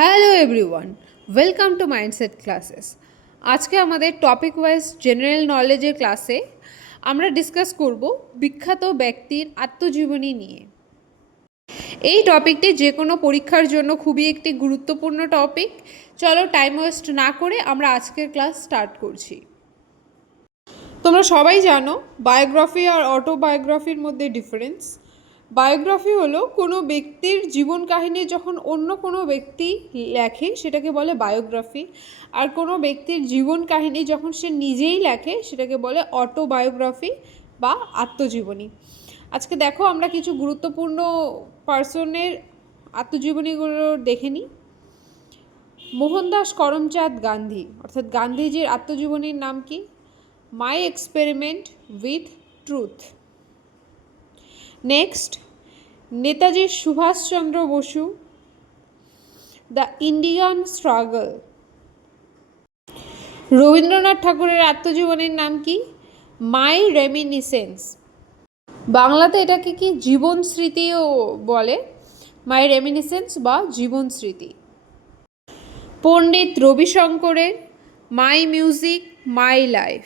Hello everyone, welcome to mindset classes. আজকে আমাদের topic wise general নলেজের ক্লাসে আমরা ডিসকাস করব বিখ্যাত ব্যক্তির আত্মজীবনী নিয়ে। এই টপিকটি যে কোনো পরীক্ষার জন্য খুবই একটি গুরুত্বপূর্ণ টপিক। চলো টাইম ওয়েস্ট না করে আমরা আজকের ক্লাস স্টার্ট করছি। তোমরা সবাই জানো বায়োগ্রাফি আর অটোবায়োগ্রাফির মধ্যে ডিফারেন্স। বায়োগ্রাফি হলো কোনো ব্যক্তির জীবন কাহিনী যখন অন্য কোনো ব্যক্তি লেখে সেটাকে বলে বায়োগ্রাফি, আর কোনো ব্যক্তির জীবন কাহিনী যখন সে নিজেই লেখে সেটাকে বলে অটোবায়োগ্রাফি বা আত্মজীবনী। আজকে দেখো আমরা কিছু গুরুত্বপূর্ণ পার্সনের আত্মজীবনীগুলো দেখে নিই। মোহনদাস করমচাঁদ গান্ধী অর্থাৎ গান্ধীজির আত্মজীবনীর নাম কি? My experiment with truth. Next, Netaji Subhash Chandra Bose, the Indian struggle. Rabindranath ঠাকুরের আত্মজীবনীর নাম কি? My reminiscence. বাংলাতে এটাকে কি জীবন স্মৃতিও বলে, মাই রেমিনিসেন্স বা জীবন স্মৃতি। পণ্ডিত রবিশঙ্করের my music my life.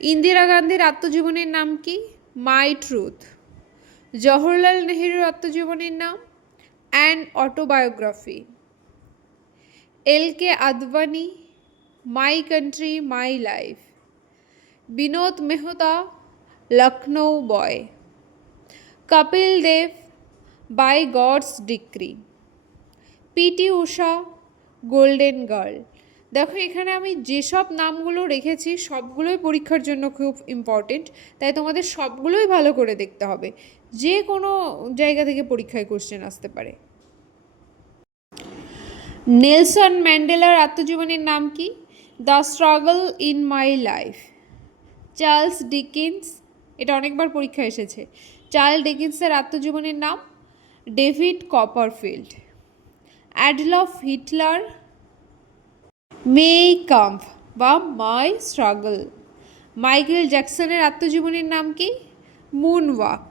Indira গান্ধীর আত্মজীবনীর নাম কি? My truth. জওহরলাল নেহরুর আত্মজীবনীর নাম an autobiography. L K. Advani my country my life. Vinod Mehta Lucknow boy. Kapil Dev by God's decree. P T Usha golden girl. দেখো এখানে আমি যেসব নামগুলো রেখেছি সবগুলোই পরীক্ষার জন্য খুব ইম্পর্টেন্ট, তাই তোমাদের সবগুলোই ভালো করে দেখতে হবে, যে কোনো জায়গা থেকে পরীক্ষায় কোশ্চেন আসতে পারে। নেলসন ম্যান্ডেলার আত্মজীবনীর নাম কি? The struggle in my life. Charles Dickens, এটা অনেকবার পরীক্ষায় এসেছে। চার্লস ডিকিন্সের আত্মজীবনীর নাম David Copperfield. Adolf Hitler Mein Kampf বা মাই স্ট্রাগল। মাইকেল জ্যাকসনের আত্মজীবনীর নাম কি? Moonwalk.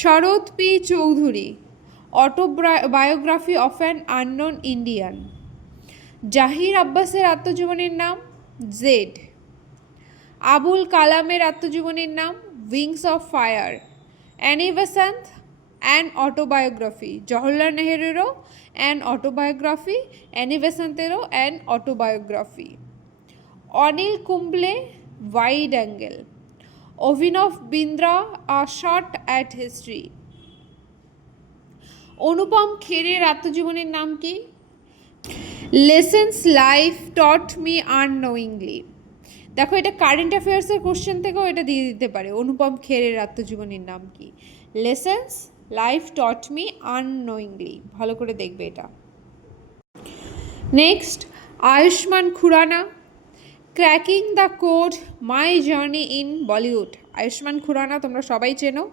Sarat P Chowdhury autobiography of an unknown Indian. Zaheer আব্বাসের আত্মজীবনীর নাম জেড। আবুল কালামের আত্মজীবনীর নাম wings of fire. Annie Besant an autobiography. Jawaharlal নেহরুরও অ্যান অটোবায়োগ্রাফি, অ্যানি বেসান্তেরও an autobiography. Anil Kumble wide angle. Abhinav Bindra a shot at history. Anupam খেরের আত্মজীবনীর নাম কি? Lessons life taught me unknowingly. দেখো এটা কারেন্ট অ্যাফেয়ার্সের কোশ্চেন থেকেও এটা দিয়ে দিতে পারে। অনুপম খেরের আত্মজীবনীর নাম কি? Lessons life taught me unknowingly. ভালো করে দেখবে এটা। Next, Ayushmann Khurrana cracking the code my journey in Bollywood. Ayushmann Khurrana তোমরা সবাই চেনো,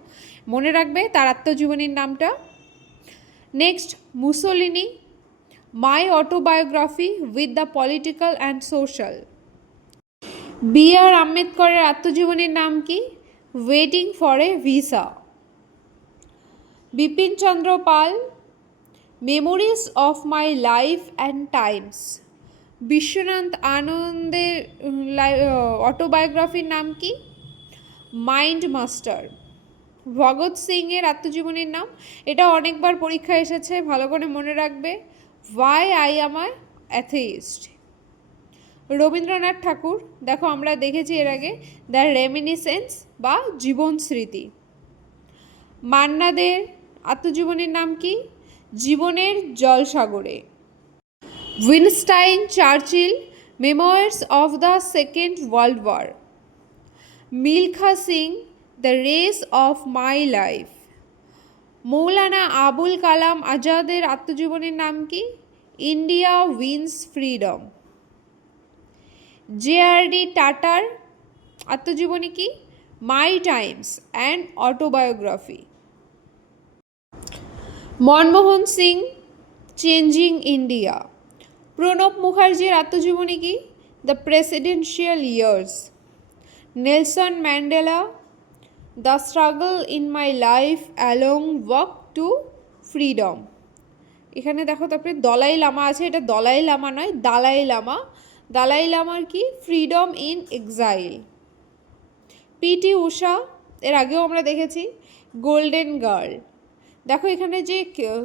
মনে রাখবে তার আত্মজীবনীর নামটা। Next, Mussolini my autobiography with the political and social. B R আম্বেদকরের আত্মজীবনীর নাম কি? Waiting for a visa. Bipin Chandra Pal memories of my life and times. Vishwanath আনন্দের অটোবায়োগ্রাফির নাম কি? Mind master. ভগৎ সিংয়ের আত্মজীবনীর নাম, এটা অনেকবার পরীক্ষা এসেছে, ভালো করে মনে রাখবে, Y I am a atheist. Rabindranath ঠাকুর, দেখো আমরা দেখেছি এর আগে, দ্য রেমিনিসেন্স বা জীবন স্মৃতি। মান্না দের আত্মজীবনীর নাম কি? জীবনের জলসাগরে। Winston Churchill memoirs of the second world war. Milkha Singh the race of my life. Maulana Abul Kalam আজাদের আত্মজীবনীর নাম কি? India wins freedom. জে.আর.ডি. টাটার আত্মজীবনী কি? My times and autobiography. Manmohan Singh changing India. Pranab মুখার্জির আত্মজীবনী কি? The presidential years. Nelson Mandela the struggle in my life a long walk to freedom. এখানে দেখো তারপরে দলাই লামা আছে, এটা দলাই লামা নয়, দালাই লামা। দালাই লামার কি? Freedom in exile. PT Usha, এর আগেও আমরা দেখেছি, গোল্ডেন গার্ল। দেখো এখানে যে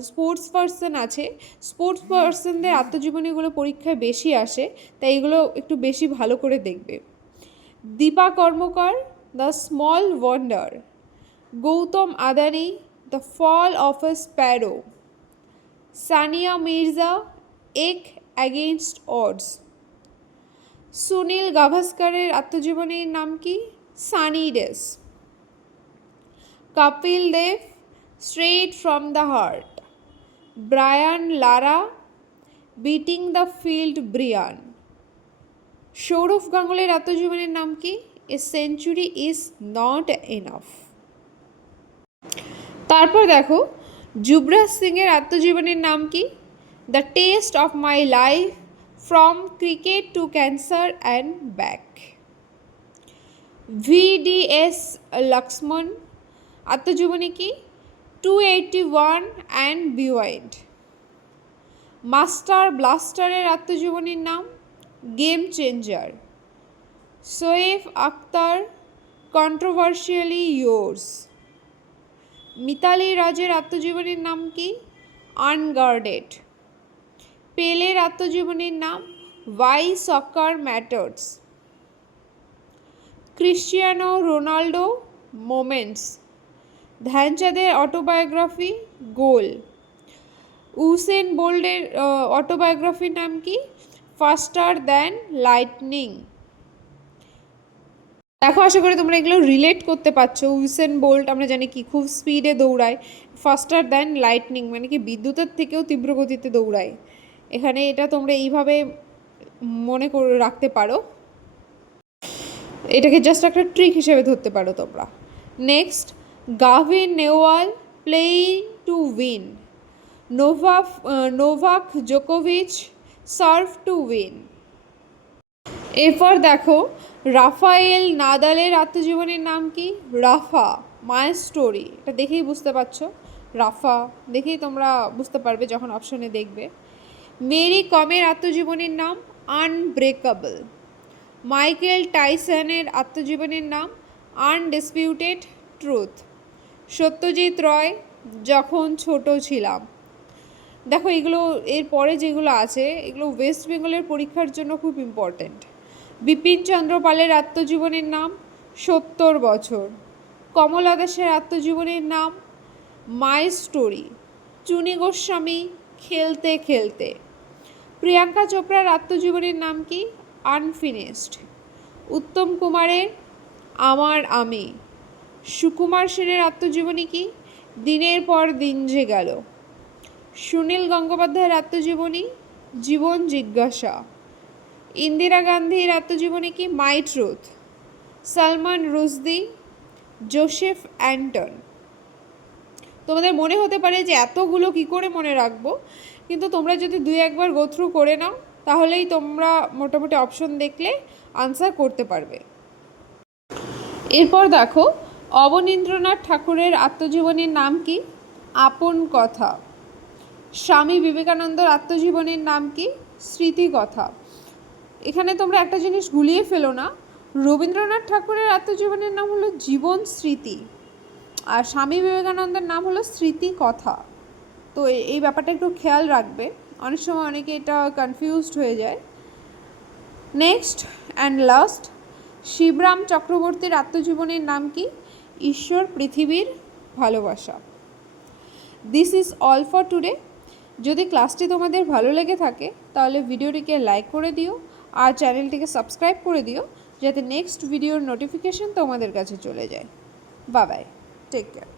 স্পোর্টস পার্সন আছে, স্পোর্টস পার্সনদের আত্মজীবনীগুলো পরীক্ষায় বেশি আসে, তাই এগুলো একটু বেশি ভালো করে দেখবে। Dipa Karmakar, the small wonder. Gautam Adani, the fall of a sparrow. Sania Mirza, ace against odds. Sunil গাভাস্কারের আত্মজীবনীর নাম কি? Sunny days. Kapil Dev, straight from the heart. Brian Lara, beating the field Brian. Sourav গাঙ্গুলির আত্মজীবনীর নাম কি? A century is not enough. তারপর দেখো যুবরাজ সিংয়ের আত্মজীবনীর নাম কি? The test of my life, from cricket to cancer and back. VDS Lakshman, আত্মজীবনী কি? 281 অ্যান্ড বিওয়াইন্ড। মাস্টার ব্লাস্টারের আত্মজীবনীর নাম? Game changer. Shoaib Akhtar, controversially yours. Mithali রাজের আত্মজীবনীর নাম কি? আনগার্ডেড। পেলের আত্মজীবনীর নাম? Why soccer matters. Cristiano Ronaldo, moments. ধ্যানচাঁদের অটোবায়োগ্রাফি? গোল। উসেন বোল্টের অটোবায়োগ্রাফির নাম কি? Faster than lightning. দেখো আশা করি তোমরা এগুলো রিলেট করতে পারছো। উসেন বোল্ট আমরা জানি কি, খুব স্পিডে দৌড়ায়। ফাস্টার দ্যান লাইটনিং মানে কি বিদ্যুতের থেকেও তীব্র গতিতে দৌড়ায়। এখানে এটা তোমরা এইভাবে মনে করে রাখতে পারো, এটাকে জাস্ট একটা ট্রিক হিসেবে ধরতে পারো তোমরা। নেক্সট, গাভিন Nehwal, playing to win. Novak জোকোভিচ, সার্ভ টু উইন। এরপর দেখো রাফায়েল নাদালের আত্মজীবনীর নাম কি? Rafa, my story. এটা দেখেই বুঝতে পারছো, রাফা দেখেই তোমরা বুঝতে পারবে যখন অপশনে দেখবে। মেরি কমের আত্মজীবনীর নাম? আনব্রেকেবল। মাইকেল টাইসনের আত্মজীবনীর নাম? Undisputed truth. সত্যজিৎ রয়, যখন ছোট ছিলাম। দেখো এগুলো এরপরে যেগুলো আছে এগুলো ওয়েস্ট বেঙ্গলের পরীক্ষার জন্য খুব ইম্পর্ট্যান্ট। বিপিন চন্দ্র পালের আত্মজীবনীর নাম? 70 বছর। কমলা দাসের আত্মজীবনীর নাম? My story. চুনি গোস্বামী, খেলতে খেলতে। প্রিয়াঙ্কা চোপড়ার আত্মজীবনীর নাম কি? আনফিনিশড। উত্তম কুমারের আমার আমি। সুকুমার সেনের আত্মজীবনী কি? দিনের পর দিন যে গেল। সুনীল গঙ্গোপাধ্যায়ের আত্মজীবনী? জীবন জিজ্ঞাসা। ইন্দিরা গান্ধীর আত্মজীবনী কি? My truth. Salman Rushdie, Joseph Anton. তোমাদের মনে হতে পারে যে এতগুলো কি করে মনে রাখবো, কিন্তু তোমরা যদি 2-1বার গো থ্রু করে নাও তাহলেই তোমরা মোটামুটি অপশন দেখলে আনসার করতে পারবে। এরপর দেখো অবনীন্দ্রনাথ ঠাকুরের আত্মজীবনীর নাম কি? আপন কথা। স্বামী বিবেকানন্দর আত্মজীবনীর নাম কি? স্মৃতিকথা। এখানে তোমরা একটা জিনিস গুলিয়ে ফেলো না, রবীন্দ্রনাথ ঠাকুরের আত্মজীবনীর নাম হলো জীবন স্মৃতি, আর স্বামী বিবেকানন্দের নাম হলো স্মৃতিকথা। তো এই ব্যাপারটা একটু খেয়াল রাখবে, অনেক সময় অনেকে এটা কনফিউজড হয়ে যায়। নেক্সট অ্যান্ড লাস্ট, শিবরাম চক্রবর্তীর আত্মজীবনীর নাম কি? ঈশ্বর পৃথিবীর ভালোবাসা। This is all for today. যদি ক্লাসটি তোমাদের ভালো লেগে থাকে তাহলে ভিডিওটিকে লাইক করে দিও আর চ্যানেলটিকে সাবস্ক্রাইব করে দিও, যাতে নেক্সট ভিডিওর নোটিফিকেশন তোমাদের কাছে চলে যায়। Bye bye, take care.